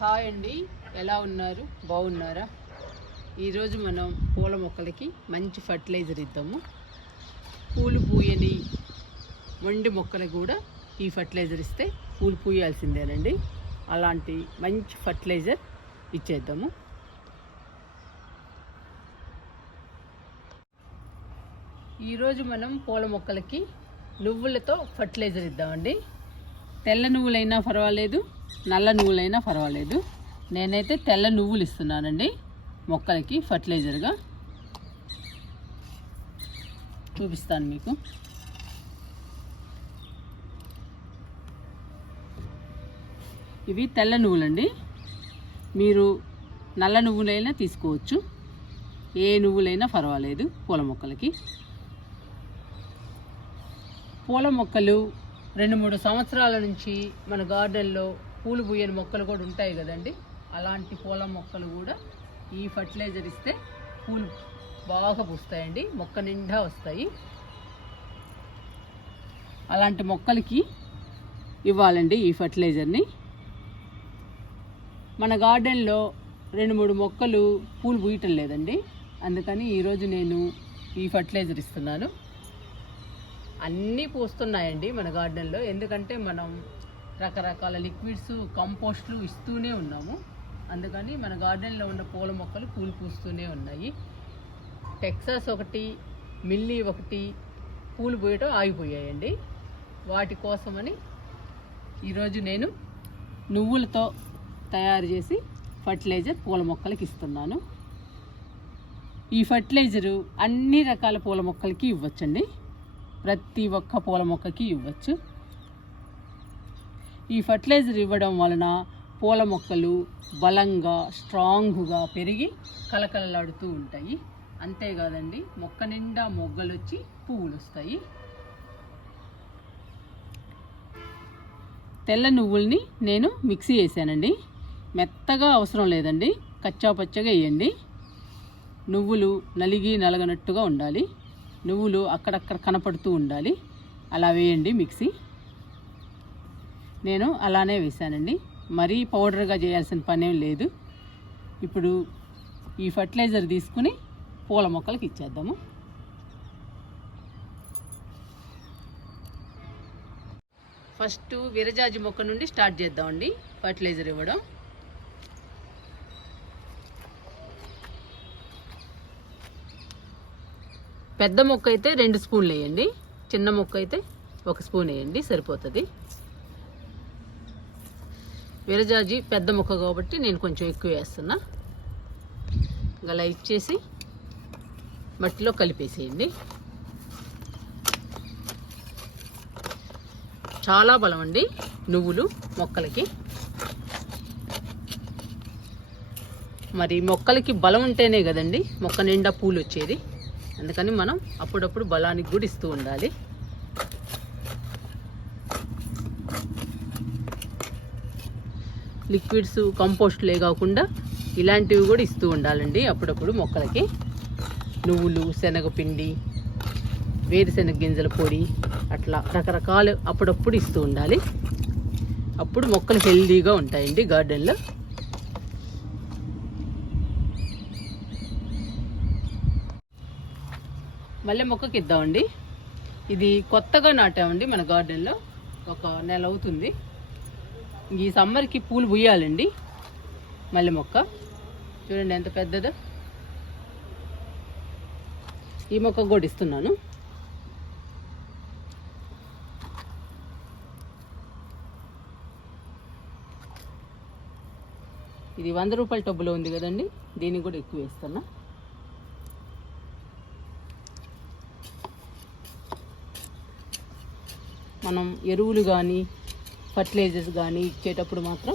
Hi అండి. ఎలా ఉన్నారు? బాగున్నారా? ఈరోజు మనం పూల మొక్కలకి మంచి ఫర్టిలైజర్ ఇద్దాము. పూలు పూయని వండి మొక్కలకు కూడా ఈ ఫర్టిలైజర్ ఇస్తే పూలు పూయాల్సిందేనండి. అలాంటి మంచి ఫర్టిలైజర్ ఇచ్చేద్దాము. ఈరోజు మనం పూల మొక్కలకి నువ్వులతో ఫర్టిలైజర్ ఇద్దామండి. తెల్ల నువ్వులైనా పర్వాలేదు నల్ల నువ్వులైనా పర్వాలేదు. నేనైతే తెల్ల నువ్వులు ఇస్తున్నానండి మొక్కలకి ఫర్టిలైజర్గా. చూపిస్తాను మీకు. ఇవి తెల్ల నువ్వులండి. మీరు నల్ల నువ్వులైనా తీసుకోవచ్చు ఏ నువ్వులైనా పర్వాలేదు పూల మొక్కలకి. పూల మొక్కలు రెండు మూడు సంవత్సరాల నుంచి మన గార్డెన్లో పూలు పూయని మొక్కలు కూడా ఉంటాయి కదండి. అలాంటి పూల మొక్కలు కూడా ఈ ఫర్టిలైజర్ ఇస్తే పూలు బాగా పూస్తాయండి. మొక్క నిండా వస్తాయి. అలాంటి మొక్కలకి ఇవ్వాలండి ఈ ఫర్టిలైజర్ని. మన గార్డెన్లో రెండు మూడు మొక్కలు పూలు పూయటం లేదండి. అందుకని ఈరోజు నేను ఈ ఫర్టిలైజర్ ఇస్తున్నాను. అన్నీ పూస్తున్నాయండి మన గార్డెన్లో. ఎందుకంటే మనం రకరకాల లిక్విడ్స్ కంపోస్ట్లు ఇస్తూనే ఉన్నాము. అందుకని మన గార్డెన్లో ఉన్న పూల మొక్కలు పూలు పూస్తూనే ఉన్నాయి. టెక్సాస్ ఒకటి మిల్లీ ఒకటి పూలు పూయటం ఆగిపోయాయండి. వాటి కోసమని ఈరోజు నేను నువ్వులతో తయారు చేసి ఫర్టిలైజర్ పూల మొక్కలకి ఇస్తున్నాను. ఈ ఫర్టిలైజరు అన్ని రకాల పూల మొక్కలకి ఇవ్వచ్చండి. ప్రతి ఒక్క పూల మొక్కకి ఇవ్వచ్చు. ఈ ఫర్టిలైజర్ ఇవ్వడం వలన పూల మొక్కలు బలంగా స్ట్రాంగ్గా పెరిగి కలకలలాడుతూ ఉంటాయి. అంతేకాదండి మొక్క నిండా మొగ్గలు వచ్చి పువ్వులు వస్తాయి తెల్ల నువ్వుల్ని నేను మిక్సీ వేసానండి. మెత్తగా అవసరం లేదండి కచ్చా పచ్చగా వేయండి. నువ్వులు నలిగి నలగనట్టుగా ఉండాలి. నువ్వులు అక్కడక్కడ కనపడుతూ ఉండాలి. అలా వేయండి మిక్సీ. నేను అలానే వేసానండి మరీ పౌడర్గా చేయాల్సిన పనేం లేదు. ఇప్పుడు ఈ ఫర్టిలైజర్ తీసుకుని పూల మొక్కలకి ఇచ్చేద్దాము. ఫస్ట్ విరజాజి మొక్క నుండి స్టార్ట్ చేద్దామండి ఫర్టిలైజర్ ఇవ్వడం. పెద్ద మొక్క అయితే రెండు స్పూన్లు వేయండి. చిన్న మొక్క అయితే ఒక స్పూన్ వేయండి. సరిపోతుంది. విరజాజి పెద్ద మొక్క కాబట్టి నేను కొంచెం ఎక్కువ వేస్తున్నా. గలా ఇచ్చేసి మట్టిలో కలిపేసేయండి. చాలా బలం అండి నువ్వులు మొక్కలకి. మరి మొక్కలకి బలం ఉంటేనే కదండి మొక్క నిండా పూలు వచ్చేది. అందుకని మనం అప్పుడప్పుడు బలానికి కూడా ఇస్తూ ఉండాలి. లిక్విడ్స్ కంపోస్ట్లే కాకుండా ఇలాంటివి కూడా ఇస్తూ ఉండాలండి. అప్పుడప్పుడు మొక్కలకి నువ్వులు శనగపిండి వేరుశనగ గింజల పొడి అట్లా రకరకాలు అప్పుడప్పుడు ఇస్తూ ఉండాలి. అప్పుడు మొక్కలు హెల్దీగా ఉంటాయండి గార్డెన్లో. మల్లె మొక్కకి ఇద్దామండి. ఇది కొత్తగా నాటామండి మన గార్డెన్లో. ఒక నెల అవుతుంది. ఈ సమ్మర్కి పూలు పూయాలండి. మల్లె మొక్క. చూడండి ఎంత పెద్దదో. ఈ మొక్క కూడా ఇస్తున్నాను. ఇది వంద రూపాయల టబ్బులో ఉంది కదండి. దీనికి కూడా ఎక్కువ వేస్తున్నా. మనం ఎరువులు కానీ ఫర్టిలైజర్స్ కానీ ఇచ్చేటప్పుడు మాత్రం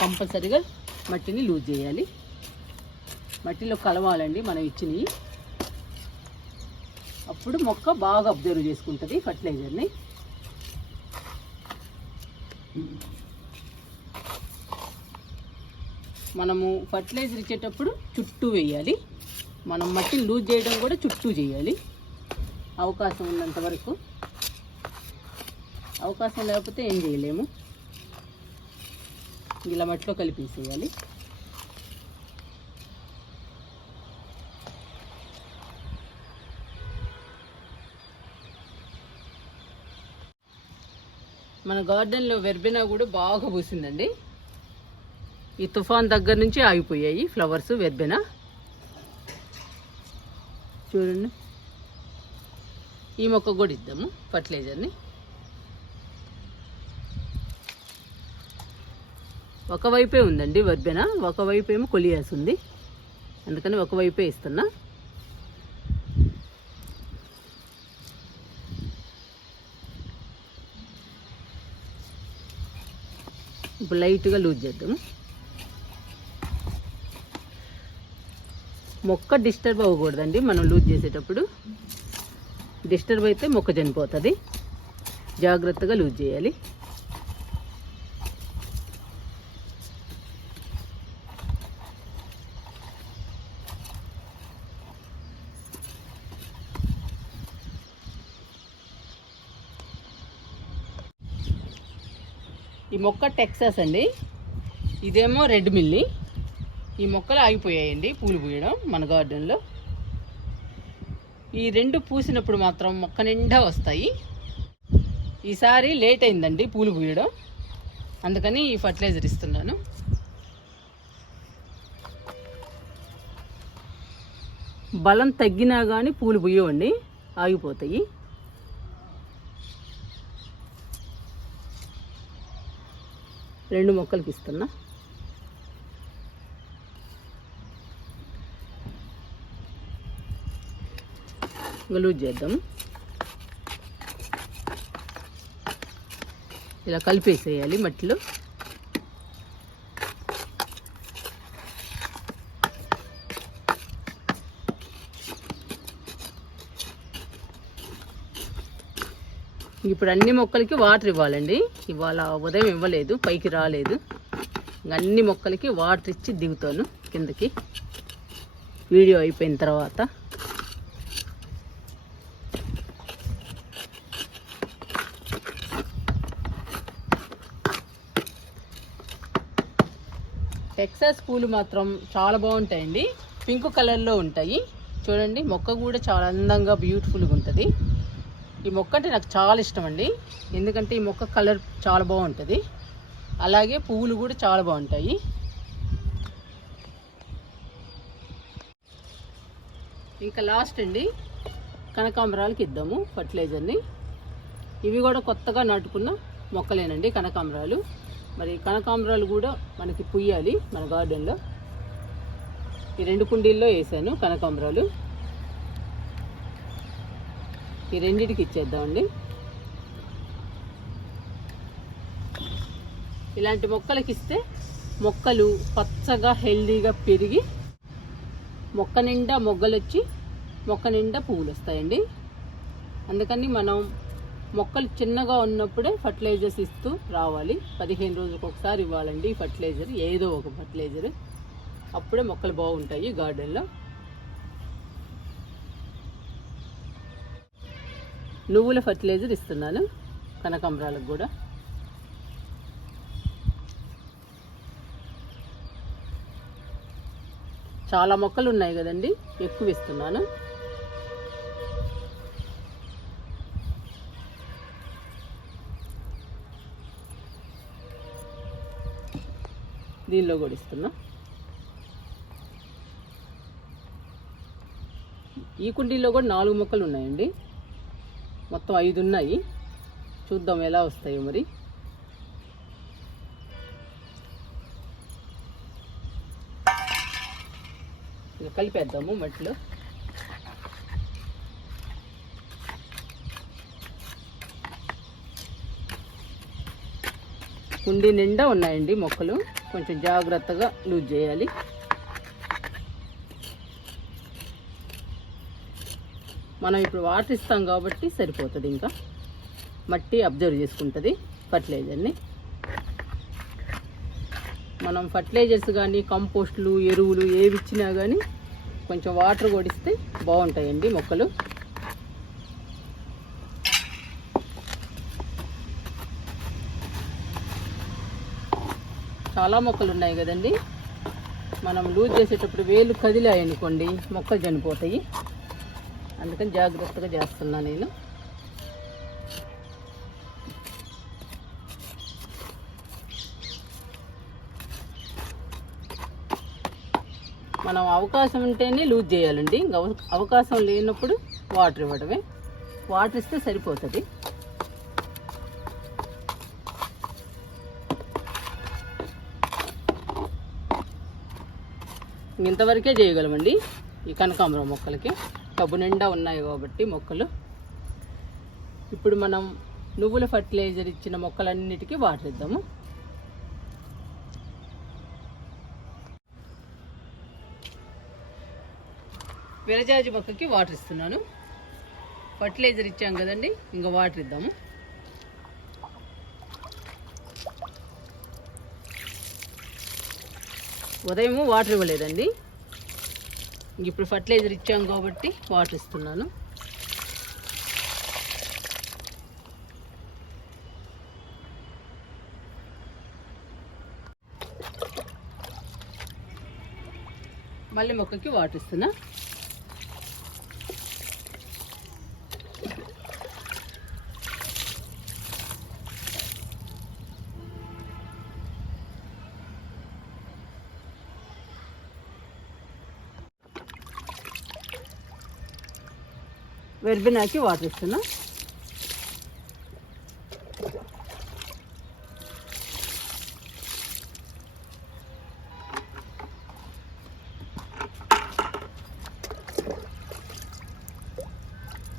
కంపల్సరీగా మట్టిని లూజ్ చేయాలి. మట్టిలో కలవాలండి మనం ఇచ్చినవి అప్పుడు మొక్క బాగా అబ్జర్వ్ చేసుకుంటుంది ఫర్టిలైజర్ని. మనము ఫర్టిలైజర్ ఇచ్చేటప్పుడు చుట్టూ వేయాలి. మనం మట్టిని లూజ్ చేయడం కూడా చుట్టూ చేయాలి. అవకాశం ఉన్నంత వరకు అవకాశం లేకపోతే ఏం చేయలేము. ఇలా మట్టిలో కలిపేసేయాలి. మన గార్డెన్లో వెర్బినా కూడా బాగా పూసిందండి. ఈ తుఫాన్ దగ్గర నుంచి ఆగిపోయాయి ఫ్లవర్స్ వెర్బెనా. చూడండి. ఈ మొక్క కూడా ఇద్దాము ఫర్టిలైజర్ని. ఒకవైపే ఉందండి వర్బెన ఒకవైపు ఏమో కొలియాస్ ఉంది. అందుకని ఒకవైపే ఇస్తున్నా. ఇప్పుడు లైట్గా లూజ్ చేద్దాము. మొక్క డిస్టర్బ్ అవ్వకూడదండి మనం లూజ్ చేసేటప్పుడు. డిస్టర్బ్ అయితే మొక్క చనిపోతుంది. జాగ్రత్తగా లూజ్ చేయాలి. ఈ మొక్క టెక్సాస్ అండి. ఇదేమో రెడ్ మిల్లీ. ఈ మొక్కలు ఆగిపోయాయండి పూలు పూయడం మన గార్డెన్లో. ఈ రెండు పూసినప్పుడు మాత్రం మొక్క నిండా వస్తాయి. ఈసారి లేట్ అయిందండి పూలు పూయడం. అందుకని ఈ ఫర్టిలైజర్ ఇస్తున్నాను. బలం తగ్గినా కానీ పూలు పూయవండి ఆగిపోతాయి. రెండు మొక్కలకి ఇస్తున్నా. లూజ్ చేద్దాం. ఇలా కలిపేసేయాలి మట్టిలో. ఇప్పుడు అన్ని మొక్కలకి వాటర్ ఇవ్వాలండి. ఇవాళ ఉదయం ఇవ్వలేదు పైకి రాలేదు. ఇంక అన్ని మొక్కలకి వాటర్ ఇచ్చి దిగుతాను కిందకి. వీడియో అయిపోయిన తర్వాత. టెక్సాస్ పూలు మాత్రం చాలా బాగుంటాయండి. పింక్ కలర్లో ఉంటాయి. చూడండి మొక్క కూడా చాలా అందంగా బ్యూటిఫుల్గా ఉంటుంది. ఈ మొక్క అంటే నాకు చాలా ఇష్టం అండి ఎందుకంటే ఈ మొక్క కలర్ చాలా బాగుంటుంది. అలాగే పువ్వులు కూడా చాలా బాగుంటాయి. ఇంకా లాస్ట్ అండి కనకాంబరాలకి ఇద్దాము ఫర్టిలైజర్ని. ఇవి కూడా కొత్తగా నాటుకున్న మొక్కలేనండి కనకాంబరాలు. మరి కనకాంబరాలు కూడా మనకి పుయ్యాలి మన గార్డెన్లో. ఈ రెండు కుండీల్లో వేసాను కనకాంబరాలు. ఈ రెండింటికి ఇచ్చేద్దామండి. ఇలాంటి మొక్కలకి ఇస్తే మొక్కలు పచ్చగా హెల్దీగా పెరిగి మొక్క నిండా మొగ్గలు వచ్చి మొక్క నిండా పువ్వులు వస్తాయండి అందుకని మనం మొక్కలు చిన్నగా ఉన్నప్పుడే ఫర్టిలైజర్స్ ఇస్తూ రావాలి. పదిహేను రోజులకు ఒకసారి ఇవ్వాలండి ఫర్టిలైజర్ ఏదో ఒక ఫర్టిలైజర్. అప్పుడే మొక్కలు బాగుంటాయి గార్డెన్లో. నువ్వుల ఫర్టిలైజర్ ఇస్తున్నాను కనకాంబరాలకు కూడా. చాలా మొక్కలు ఉన్నాయి కదండి ఎక్కువ ఇస్తున్నాను. దీనిలో కూడా ఇస్తున్నా. ఈ కుండీలో కూడా నాలుగు మొక్కలు ఉన్నాయండి. మొత్తం ఐదు ఉన్నాయి. చూద్దాం ఎలా వస్తాయో మరి. ఇక కలిపేద్దాము మట్టిలో కుండీ నిండా ఉన్నాయండి మొక్కలు. కొంచెం జాగ్రత్తగా లూజ్ చేయాలి. మనం ఇప్పుడు వాటర్ ఇస్తాం కాబట్టి సరిపోతుంది ఇంకా. మట్టి అబ్జర్వ్ చేసుకుంటుంది ఫర్టిలైజర్ని మనం ఫర్టిలైజర్స్ కానీ కంపోస్ట్లు ఎరువులు ఏవి ఇచ్చినా కానీ కొంచెం వాటర్ కొడిస్తే బాగుంటాయండి మొక్కలు. చాలా మొక్కలు ఉన్నాయి కదండి. మనం లూజ్ చేసేటప్పుడు వేలు కదిలాయనుకోండి మొక్కలు చనిపోతాయి. అందుకని జాగ్రత్తగా చేస్తున్నా నేను. మనం అవకాశం ఉంటేనే లూజ్ చేయాలండి. ఇంకా అవ- అవకాశం లేనప్పుడు వాటర్ ఇవ్వడమే. వాటర్ ఇస్తే సరిపోతుంది. ఇంతవరకే చేయగలమండి ఈ కనకాంబరం మొక్కలకి. టబు నిండా ఉన్నాయి కాబట్టి మొక్కలు. ఇప్పుడు మనం నువ్వుల ఫర్టిలైజర్ ఇచ్చిన మొక్కలన్నిటికీ వాటర్ ఇద్దాము విరజాజి మొక్కకి వాటర్ ఇస్తున్నాను ఫర్టిలైజర్ ఇచ్చాం కదండి ఇంకా వాటర్ ఇద్దాము ఉదయము వాటర్ ఇవ్వలేదండి. ఇప్పుడు ఫర్టిలైజర్ ఇచ్చాం కాబట్టి వాటర్ ఇస్తున్నాను. మళ్ళీ మొక్కకి వాటర్ ఇస్తున్నా. వెర్బినాకి వాటర్ ఇస్తున్నా.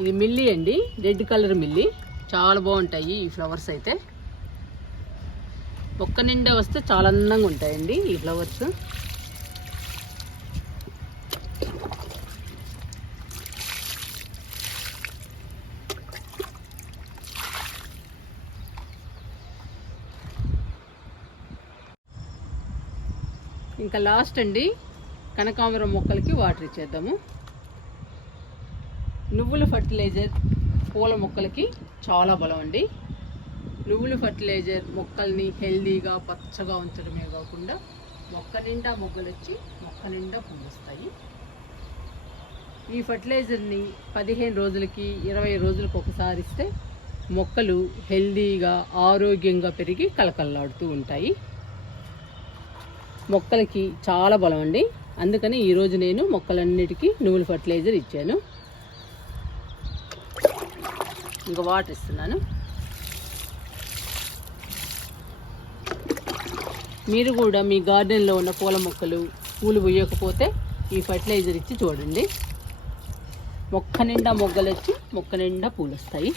ఇది మిల్లీ అండి రెడ్ కలర్ మిల్లీ. చాలా బాగుంటాయి ఈ ఫ్లవర్స్ అయితే. ఒక్క నిండా వస్తే చాలా అందంగా ఉంటాయండి ఈ ఫ్లవర్స్. ఇంకా లాస్ట్ అండి. కనకాంబరం మొక్కలకి వాటర్ ఇచ్చేద్దాము. నువ్వుల ఫర్టిలైజర్ పూల మొక్కలకి చాలా బలం అండి. నువ్వుల ఫర్టిలైజర్ మొక్కల్ని హెల్దీగా పచ్చగా ఉంచడమే కాకుండా మొక్క నిండా మొగ్గలు వచ్చి మొక్క నిండా పువ్వు ఈ ఫర్టిలైజర్ని పదిహేను రోజులకి ఇరవై రోజులకు ఒకసారి ఇస్తే మొక్కలు హెల్దీగా ఆరోగ్యంగా పెరిగి కలకల్లాడుతూ ఉంటాయి. మొక్కలకి చాలా బలం అండి. అందుకని ఈరోజు నేను మొక్కలన్నిటికీ నువ్వుల ఫర్టిలైజర్ ఇచ్చాను. ఇంకా వాటర్ ఇస్తున్నాను. మీరు కూడా మీ గార్డెన్లో ఉన్న పూల మొక్కలు పూలు పూయకపోతే ఈ ఫర్టిలైజర్ ఇచ్చి చూడండి. మొక్క నిండా మొగ్గలు వచ్చి మొక్క నిండా పూలు వస్తాయి